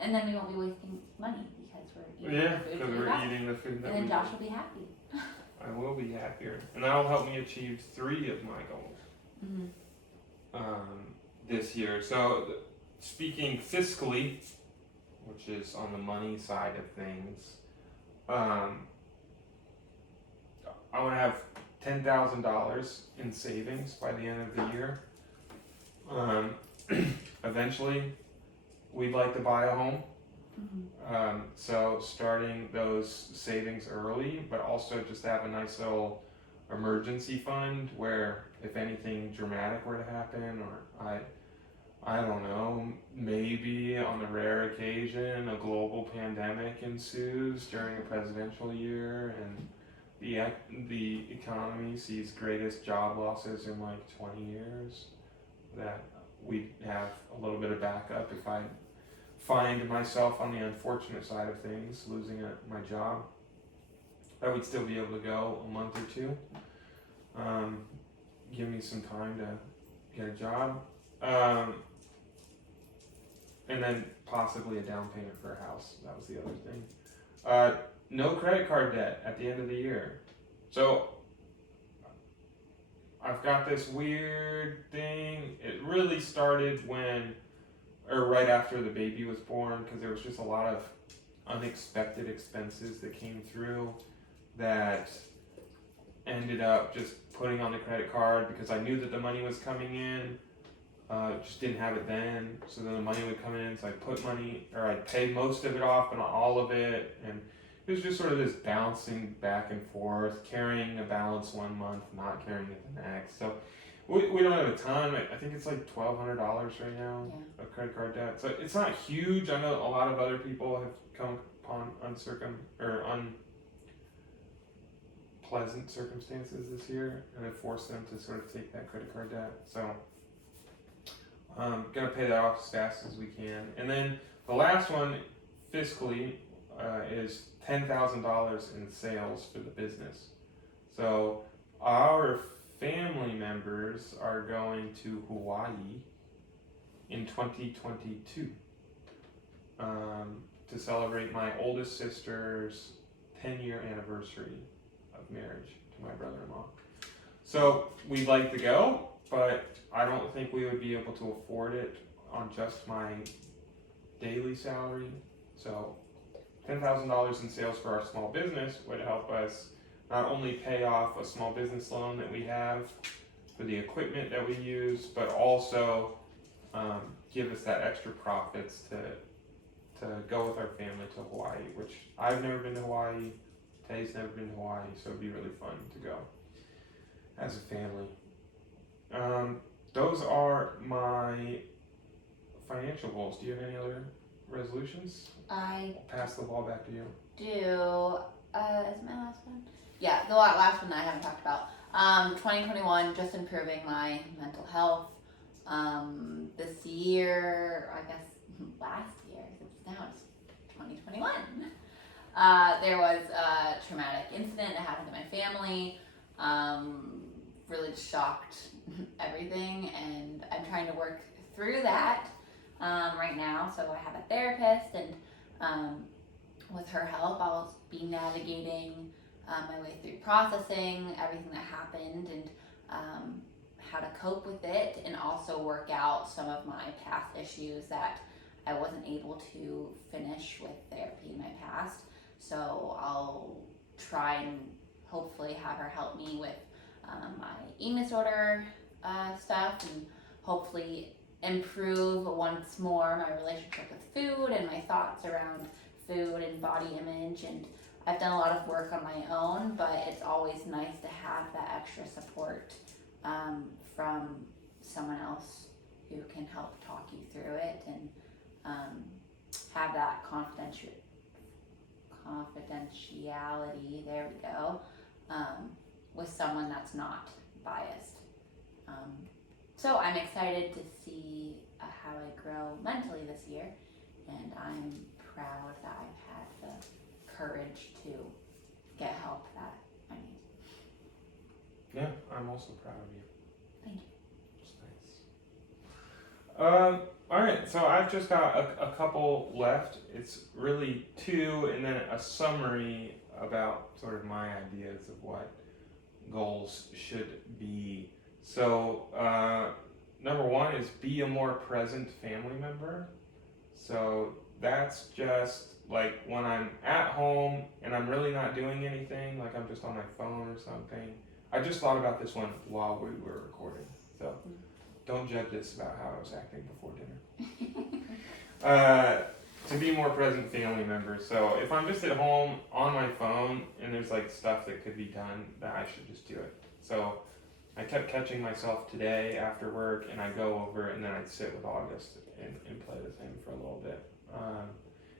And then we won't be wasting money because we're eating the food. Because we're eating the food that and then we Josh eat. will be happy. I will be happier. And that'll help me achieve 3 of my goals this year. So, speaking fiscally, which is on the money side of things, I want to have $10,000 in savings by the end of the year. Eventually, we'd like to buy a home. So starting those savings early, but also just have a nice little emergency fund where if anything dramatic were to happen, or I don't know, maybe on the rare occasion a global pandemic ensues during a presidential year and the economy sees greatest job losses in like 20 years, that we have a little bit of backup if I find myself on the unfortunate side of things, losing my job. I would still be able to go a month or 2. Give me some time to get a job. And then possibly a down payment for a house. That was the other thing. No credit card debt at the end of the year. So I've got this weird thing. It really started right after the baby was born, because there was just a lot of unexpected expenses that came through that ended up just putting on the credit card because I knew that the money was coming in. Just didn't have it then, so then the money would come in, so I'd pay most of it off, but not all of it, and it was just sort of this bouncing back and forth, carrying a balance one month, not carrying it the next. So we don't have a ton. I think it's like $1,200 right now of credit card debt. So it's not huge. I know a lot of other people have come upon unpleasant circumstances this year, and it forced them to sort of take that credit card debt. So gonna pay that off as fast as we can. And then the last one, fiscally, is $10,000 in sales for the business. So our family members are going to Hawaii in 2022 to celebrate my oldest sister's 10-year anniversary of marriage to my brother-in-law. So we'd like to go, but I don't think we would be able to afford it on just my daily salary. So $10,000 in sales for our small business would help us not only pay off a small business loan that we have for the equipment that we use, but also give us that extra profits to go with our family to Hawaii, which I've never been to Hawaii, Tay's never been to Hawaii, so it'd be really fun to go as a family. Those are my financial goals. Do you have any other resolutions? I I'll pass the ball back to you. do. Is it my last one? Yeah, the last one that I haven't talked about. 2021, just improving my mental health. This year, I guess last year, now it's 2021. There was a traumatic incident that happened to my family. Really shocked everything, and I'm trying to work through that right now. So I have a therapist, and with her help, I'll be navigating my way through processing everything that happened and how to cope with it, and also work out some of my past issues that I wasn't able to finish with therapy in my past. So I'll try and hopefully have her help me with my eating disorder stuff, and hopefully improve once more my relationship with food and my thoughts around food and body image. And I've done a lot of work on my own, but it's always nice to have that extra support from someone else who can help talk you through it and have that confidentiality confidentiality, there we go, with someone that's not biased. So I'm excited to see how I grow mentally this year, and I'm proud that I've had the courage to get help that I need. Yeah, I'm also proud of you. Thank you. It's nice. All right, so I've just got a couple left. It's really two, and then a summary about sort of my ideas of what goals should be. So, number one is be a more present family member. So that's just like when I'm at home and I'm really not doing anything, like I'm just on my phone or something. I just thought about this one while we were recording, so don't judge us about how I was acting before dinner. To be more present family members. So if I'm just at home on my phone and there's like stuff that could be done, that I should just do it. So I kept catching myself today after work, and I'd go over and then I'd sit with August and play with him for a little bit.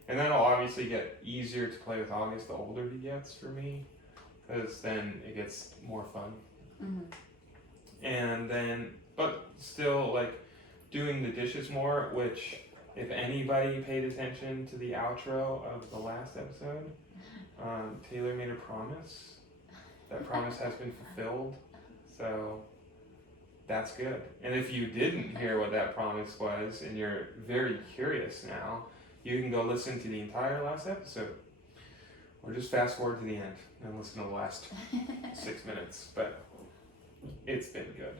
And then it'll obviously get easier to play with August the older he gets for me, because then it gets more fun. Mm-hmm. And then, but still like doing the dishes more, which if anybody paid attention to the outro of the last episode, Taylor made a promise. That promise has been fulfilled. So that's good. And if you didn't hear what that promise was and you're very curious now, you can go listen to the entire last episode. Or just fast forward to the end and listen to the last 6 minutes. But it's been good.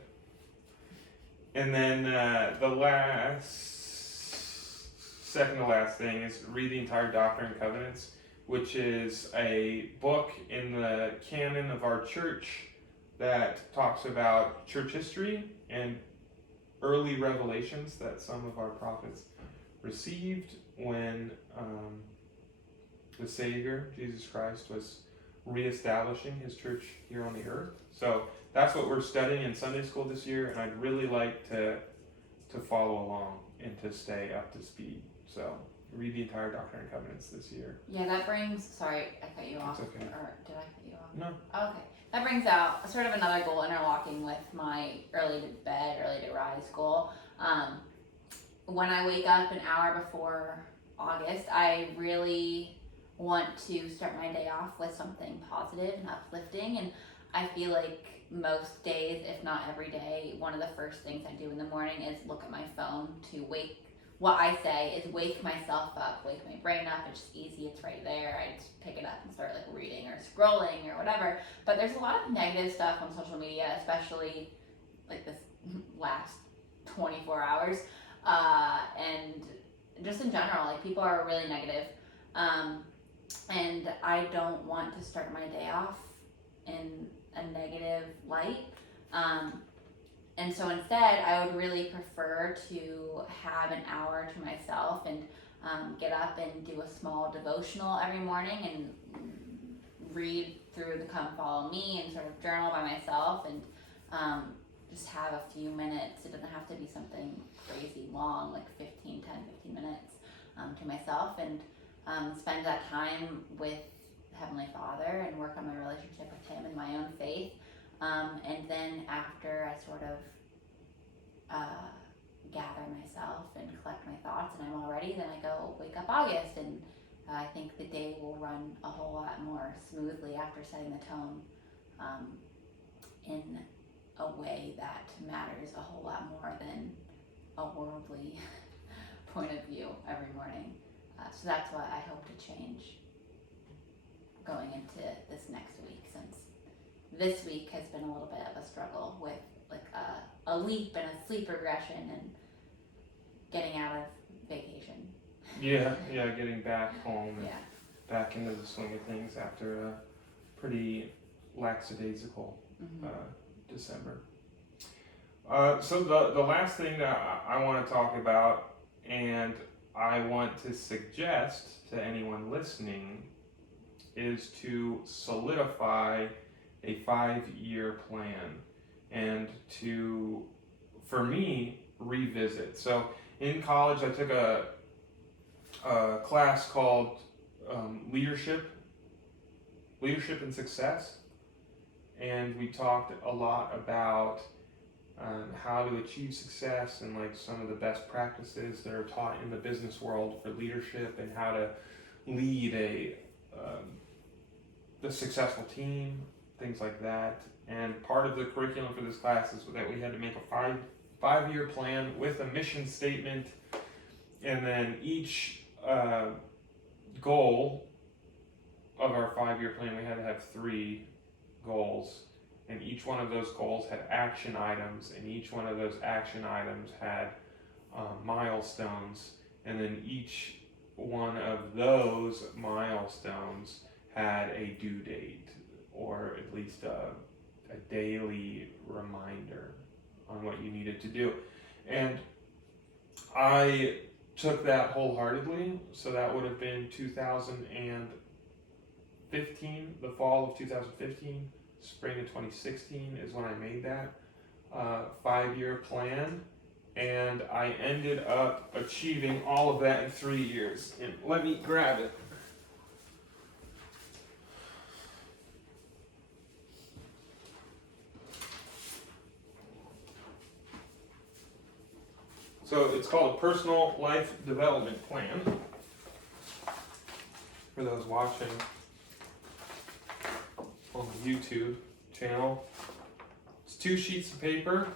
And then the second to last thing is read the entire Doctrine and Covenants, which is a book in the canon of our church that talks about church history and early revelations that some of our prophets received when the Savior, Jesus Christ, was reestablishing his church here on the earth. So that's what we're studying in Sunday school this year, and I'd really like to follow along and to stay up to speed. So read the entire Doctrine and Covenants this year. Yeah, that brings, sorry, I cut you off. It's okay. Or did I cut you off? No. Oh, okay. That brings out sort of another goal interlocking with my early to bed, early to rise goal. When I wake up an hour before August, I really want to start my day off with something positive and uplifting. And I feel like most days, if not every day, one of the first things I do in the morning is look at my phone to wake. What I say is wake myself up, wake my brain up. It's just easy, it's right there. I just pick it up and start like reading or scrolling or whatever. But there's a lot of negative stuff on social media, especially like this last 24 hours. And just in general, like people are really negative. And I don't want to start my day off in a negative light. And so instead, I would really prefer to have an hour to myself and get up and do a small devotional every morning and read through the Come Follow Me and sort of journal by myself and just have a few minutes. It doesn't have to be something crazy long, like 10, 15 minutes to myself, and spend that time with Heavenly Father and work on my relationship with Him and my own faith. And then after I sort of gather myself and collect my thoughts and I'm all ready, then I go wake up August, and I think the day will run a whole lot more smoothly after setting the tone in a way that matters a whole lot more than a worldly point of view every morning. So that's what I hope to change going into this next week, since this week has been a little bit of a struggle with like a leap and a sleep regression and getting out of vacation. Yeah, getting back home and Yeah. back into the swing of things after a pretty lackadaisical December. So the last thing that I want to talk about, and I want to suggest to anyone listening, is to solidify a 5-year plan and to, for me, revisit. So in college, I took a class called Leadership leadership and success, and we talked a lot about how to achieve success and like some of the best practices that are taught in the business world for leadership and how to lead a successful team, things like that. And part of the curriculum for this class is that we had to make a five-year plan with a mission statement, and then each goal of our 5-year plan, we had to have 3 goals, and each one of those goals had action items, and each one of those action items had milestones, and then each one of those milestones had a due date, or at least a daily reminder on what you needed to do. And I took that wholeheartedly, so that would have been 2015, the fall of 2015, spring of 2016 is when I made that 5-year plan, and I ended up achieving all of that in 3 years. And let me grab it. So it's called a personal life development plan. For those watching on the YouTube channel, it's 2 sheets of paper,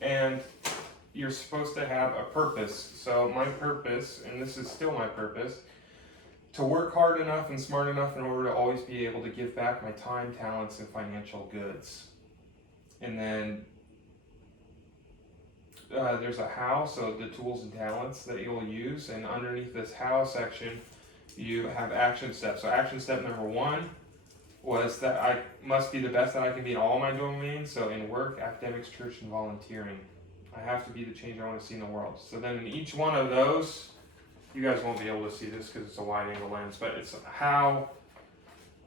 and you're supposed to have a purpose. So my purpose, and this is still my purpose, to work hard enough and smart enough in order to always be able to give back my time, talents, and financial goods. And then there's a how, so the tools and talents that you'll use, and underneath this how section you have action steps. So action step number 1 was that I must be the best that I can be in all my domains, so in work, academics, church, and volunteering. I have to be the change I want to see in the world. So then in each one of those, you guys won't be able to see this because it's a wide angle lens, but it's how,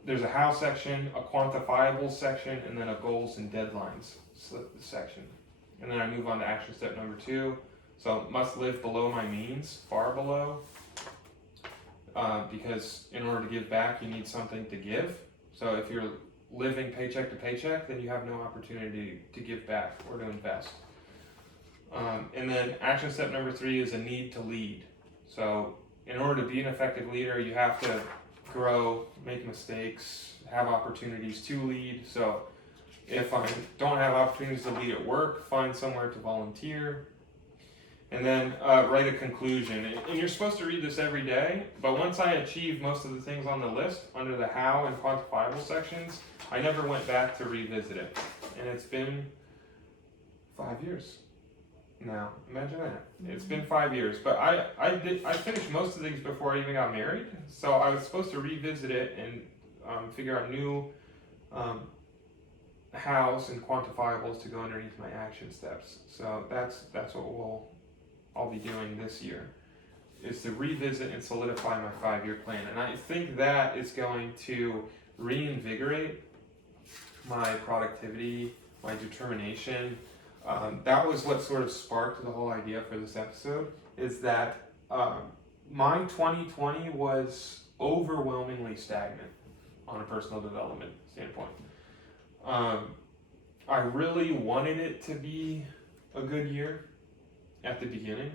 there's a how section, a quantifiable section, and then a goals and deadlines section. And then I move on to action step number 2. So must live below my means, far below, because in order to give back, you need something to give. So if you're living paycheck to paycheck, then you have no opportunity to give back or to invest. And then action step number 3 is a need to lead. So in order to be an effective leader, you have to grow, make mistakes, have opportunities to lead. So if I don't have opportunities to lead at work, find somewhere to volunteer. And then write a conclusion. And you're supposed to read this every day, but once I achieved most of the things on the list under the how and quantifiable sections, I never went back to revisit it. And it's been 5 years now. Imagine that. It's been 5 years, but I finished most of these before I even got married, so I was supposed to revisit it and figure out new hows and quantifiables to go underneath my action steps. So that's what I'll be doing this year, is to revisit and solidify my 5-year plan. And I think that is going to reinvigorate my productivity, my determination. That was what sort of sparked the whole idea for this episode, is that my 2020 was overwhelmingly stagnant on a personal development standpoint. I really wanted it to be a good year at the beginning,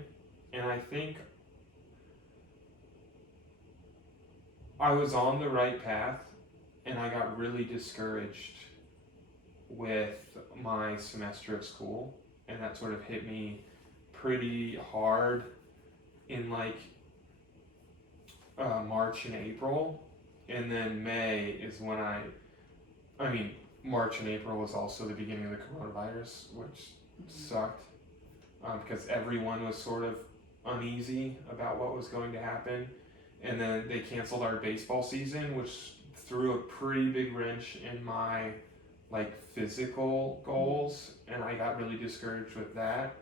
and I think I was on the right path, and I got really discouraged with my semester of school, and that sort of hit me pretty hard in like March and April, and then May is when March and April was also the beginning of the coronavirus, which sucked because everyone was sort of uneasy about what was going to happen. And then they canceled our baseball season, which threw a pretty big wrench in my physical goals, and I got really discouraged with that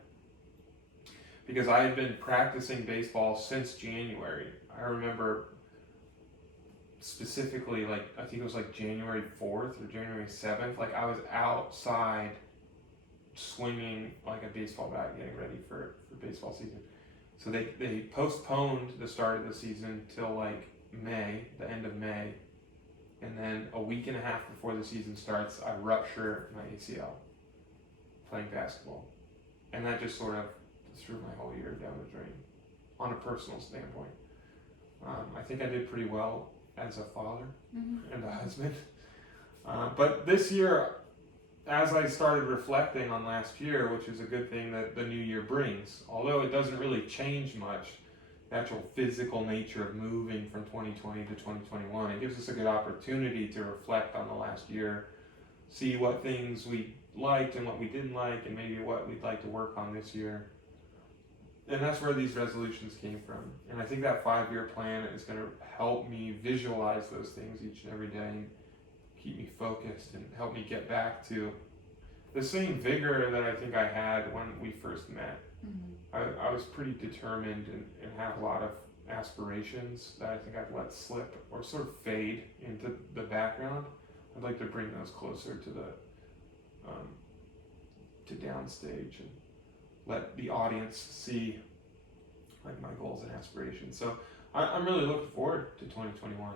because I had been practicing baseball since January. I remember specifically, I think it was January 4th or January 7th, I was outside swinging like a baseball bat, getting ready for baseball season. So they postponed the start of the season till May, the end of May, and then a week and a half before the season starts, I rupture my ACL playing basketball. And that just sort of threw my whole year down the drain on a personal standpoint. I think I did pretty well as a father and a husband. But this year, as I started reflecting on last year, which is a good thing that the new year brings, although it doesn't really change much, the actual physical nature of moving from 2020 to 2021, it gives us a good opportunity to reflect on the last year, see what things we liked and what we didn't like, and maybe what we'd like to work on this year. And that's where these resolutions came from. And I think that 5-year plan is going to help me visualize those things each and every day and keep me focused and help me get back to the same vigor that I think I had when we first met. I was pretty determined and have a lot of aspirations that I think I've let slip or sort of fade into the background. I'd like to bring those closer to the to downstage and let the audience see like my goals and aspirations. So I'm really looking forward to 2021.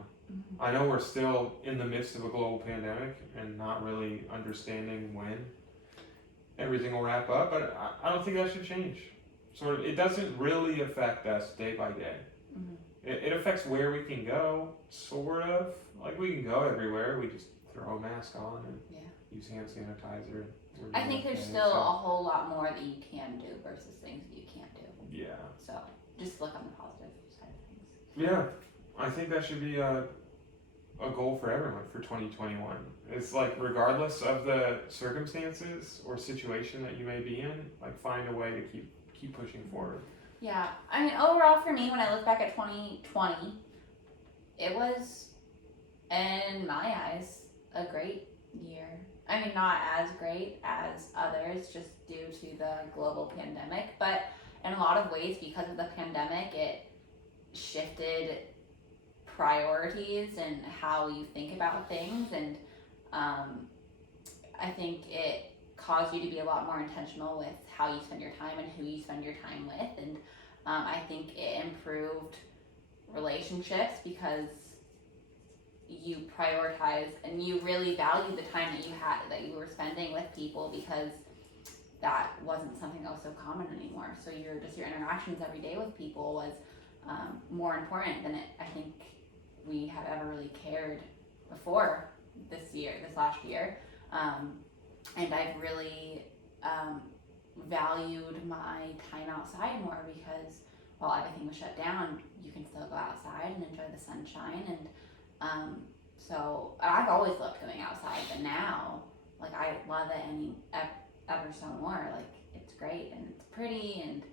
I know we're still in the midst of a global pandemic and not really understanding when everything will wrap up, but I don't think that should change. Sort of, it doesn't really affect us day by day. It affects where we can go, sort of. Like we can go everywhere, we just throw a mask on and use hand sanitizer. I think there's still a whole lot more that you can do versus things that you can't do. Yeah. So just look on the positive side of things. Yeah, I think that should be a goal for everyone for 2021. It's like regardless of the circumstances or situation that you may be in, like find a way to keep pushing forward. Yeah, I mean overall for me, when I look back at 2020, it was, in my eyes, a great year. I mean, not as great as others just due to the global pandemic, but in a lot of ways, because of the pandemic, it shifted priorities and how you think about things, and I think it caused you to be a lot more intentional with how you spend your time and who you spend your time with, and I think it improved relationships because you prioritize and you really value the time that you were spending with people, because that wasn't something that was so common anymore. So your interactions every day with people was more important than I think we have ever really cared before this last year. And I've really valued my time outside more, because while everything was shut down, you can still go outside and enjoy the sunshine. And so I've always loved going outside, but now, like, I love it ever so more. Like, it's great and it's pretty, and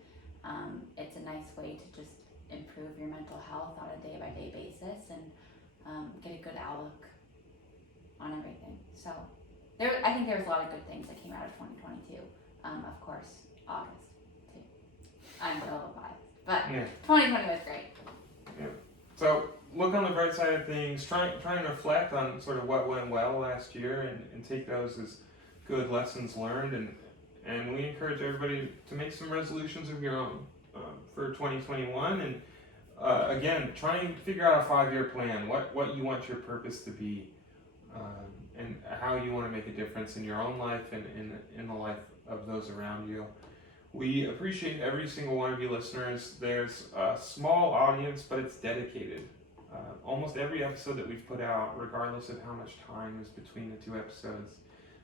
it's a nice way to just improve your mental health on a day-by-day basis and get a good outlook on everything. So I think there was a lot of good things that came out of 2022. Of course, August too. I'm a little biased, but 2020 was great. Yeah. So look on the bright side of things. Try and reflect on sort of what went well last year, and take those as good lessons learned. And we encourage everybody to make some resolutions of your own for 2021. And again, try and figure out a 5-year plan. What you want your purpose to be, and how you want to make a difference in your own life and in the life of those around you. We appreciate every single one of you listeners. There's a small audience, but it's dedicated. Almost every episode that we've put out, regardless of how much time is between the 2 episodes,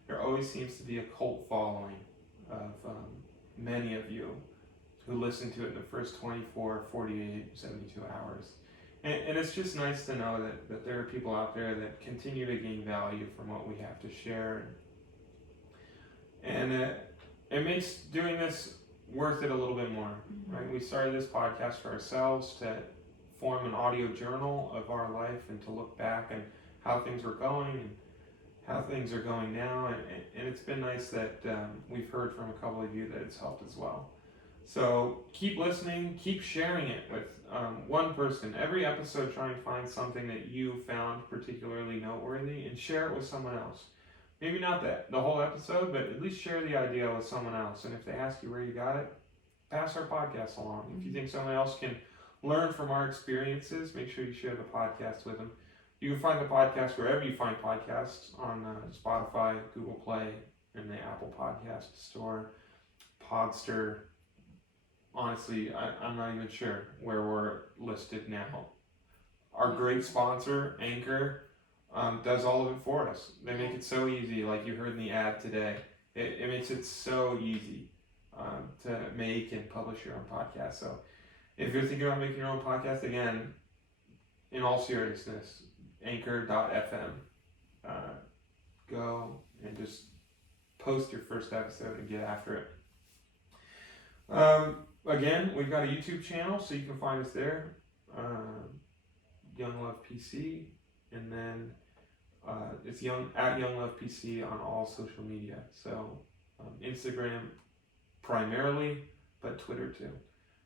there always seems to be a cult following of many of you who listen to it in the first 24, 48, 72 hours. And it's just nice to know that there are people out there that continue to gain value from what we have to share. And it makes doing this worth it a little bit more, right? We started this podcast for ourselves to form an audio journal of our life and to look back and how things were going and how things are going now. And it's been nice that we've heard from a couple of you that it's helped as well. So keep listening, keep sharing it with one person. Every episode, try and find something that you found particularly noteworthy and share it with someone else. Maybe not the whole episode, but at least share the idea with someone else. And if they ask you where you got it, pass our podcast along. If you think someone else can learn from our experiences, make sure you share the podcast with them. You can find the podcast wherever you find podcasts, on Spotify, Google Play, and the Apple Podcast Store, Podster. Honestly, I'm not even sure where we're listed now. Our great sponsor, Anchor, does all of it for us. They make it so easy, like you heard in the ad today. It makes it so easy to make and publish your own podcast. So if you're thinking about making your own podcast, again, in all seriousness, anchor.fm. Go and just post your first episode and get after it. Again, we've got a YouTube channel, so you can find us there. Young Love PC, and then it's at Young Love PC on all social media. So Instagram primarily, but Twitter too,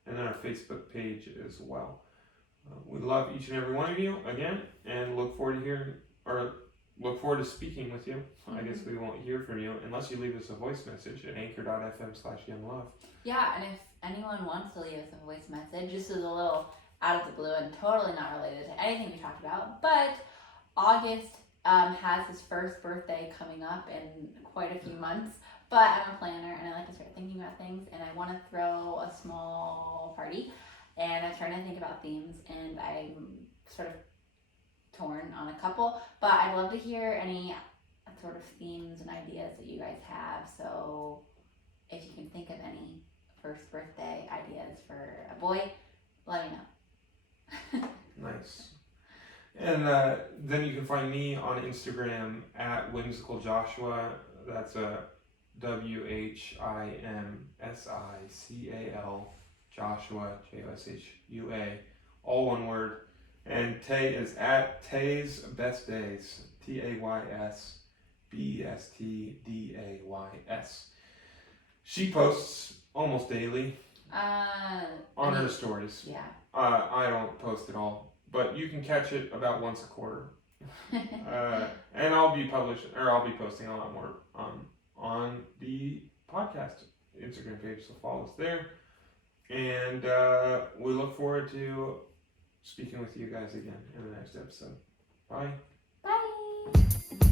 and then our Facebook page as well. We love each and every one of you again, and look forward to speaking with you. I guess we won't hear from you unless you leave us a voice message at anchor.fm/younglove. Yeah, and if anyone wants to leave us a voice message, this is a little out of the blue and totally not related to anything we talked about, but August has his first birthday coming up in quite a few months, but I'm a planner and I like to start thinking about things, and I want to throw a small party, and I'm trying to think about themes, and I'm sort of torn on a couple, but I'd love to hear any sort of themes and ideas that you guys have. So if you can think of any first birthday ideas for a boy, let me know. Nice. And then you can find me on Instagram at Whimsical Joshua. That's a WHIMSICAL Joshua, JOSHUA, all one word. And Tay is at Tay's Best Days, TAYSBESTDAYS. She posts almost daily on her stories. Yeah. I don't post at all, but you can catch it about once a quarter. And I'll be posting a lot more on the podcast Instagram page, so follow us there. And we look forward to speaking with you guys again in the next episode. Bye. Bye.